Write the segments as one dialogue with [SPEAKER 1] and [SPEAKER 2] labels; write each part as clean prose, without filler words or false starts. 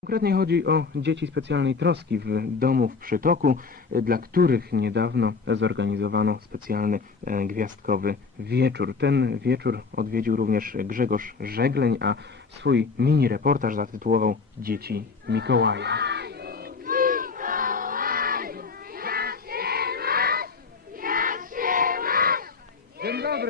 [SPEAKER 1] Konkretnie chodzi o dzieci specjalnej troski w domu w Przytoku, dla których niedawno zorganizowano specjalny gwiazdkowy wieczór. Ten wieczór odwiedził również Grzegorz Żegleń, a swój mini reportaż zatytułował Dzieci Mikołaja.
[SPEAKER 2] Dzień dobry!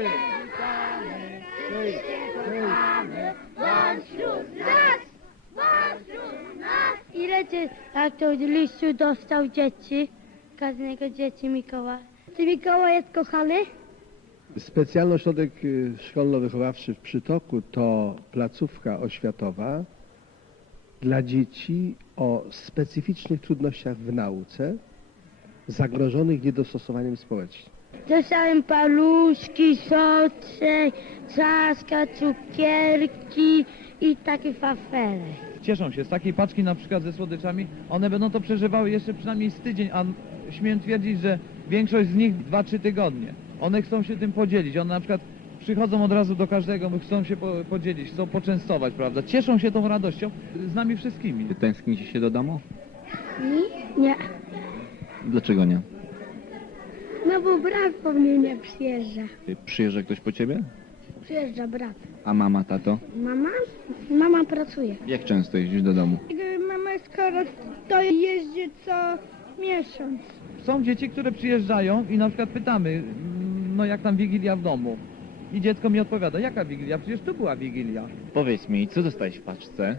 [SPEAKER 3] Ile jak to liściu dostał dzieci? Każdego dzieci Mikołaj. Czy Mikołaj jest kochany?
[SPEAKER 4] Specjalny ośrodek szkolno-wychowawczy w Przytoku to placówka oświatowa dla dzieci o specyficznych trudnościach w nauce, zagrożonych niedostosowaniem społecznym.
[SPEAKER 3] Dostałem paluszki, soczek, czaska, cukierki i takie fafery.
[SPEAKER 2] Cieszą się z takiej paczki na przykład ze słodyczami, one będą to przeżywały jeszcze przynajmniej z tydzień, a śmiem twierdzić, że większość z nich 2-3 tygodnie. One chcą się tym podzielić, one na przykład przychodzą od razu do każdego, chcą się podzielić, chcą poczęstować, prawda? Cieszą się tą radością z nami wszystkimi.
[SPEAKER 5] Tęsknicie się do domu?
[SPEAKER 3] Nie.
[SPEAKER 5] Dlaczego nie?
[SPEAKER 3] No bo brat po mnie nie przyjeżdża.
[SPEAKER 5] Przyjeżdża ktoś po ciebie?
[SPEAKER 3] Przyjeżdża brat.
[SPEAKER 5] A mama, tato?
[SPEAKER 3] Mama? Mama pracuje.
[SPEAKER 5] Jak często jeździsz do domu?
[SPEAKER 3] Mama skoro to jeździ co miesiąc.
[SPEAKER 2] Są dzieci, które przyjeżdżają i na przykład pytamy, no jak tam Wigilia w domu? I dziecko mi odpowiada, jaka Wigilia? Przecież tu była Wigilia.
[SPEAKER 5] Powiedz mi, co dostałeś w paczce?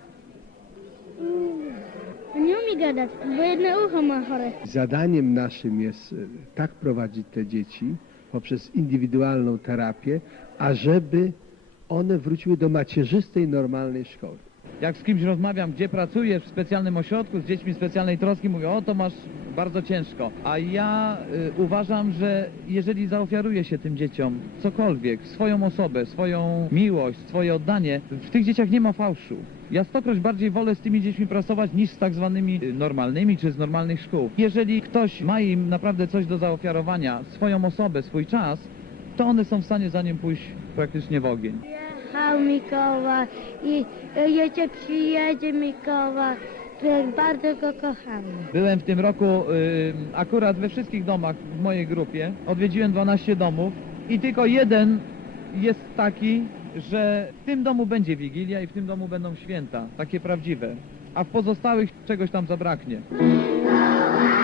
[SPEAKER 3] Nie umie gadać, bo jedno ucho ma chore.
[SPEAKER 4] Zadaniem naszym jest tak prowadzić te dzieci poprzez indywidualną terapię, ażeby one wróciły do macierzystej, normalnej szkoły.
[SPEAKER 2] Jak z kimś rozmawiam, gdzie pracuję w specjalnym ośrodku, z dziećmi specjalnej troski, mówię, o to masz bardzo ciężko. A ja uważam, że jeżeli zaofiaruje się tym dzieciom cokolwiek, swoją osobę, swoją miłość, swoje oddanie, w tych dzieciach nie ma fałszu. Ja stokroć bardziej wolę z tymi dziećmi pracować niż z tak zwanymi normalnymi czy z normalnych szkół. Jeżeli ktoś ma im naprawdę coś do zaofiarowania, swoją osobę, swój czas, to one są w stanie za nim pójść praktycznie w ogień.
[SPEAKER 3] Jechał Mikołaj i jeszcze przyjedzie Mikołaj, bardzo go kochamy.
[SPEAKER 2] Byłem w tym roku akurat we wszystkich domach w mojej grupie, odwiedziłem 12 domów i tylko jeden jest taki, że w tym domu będzie Wigilia i w tym domu będą święta, takie prawdziwe, a w pozostałych czegoś tam zabraknie.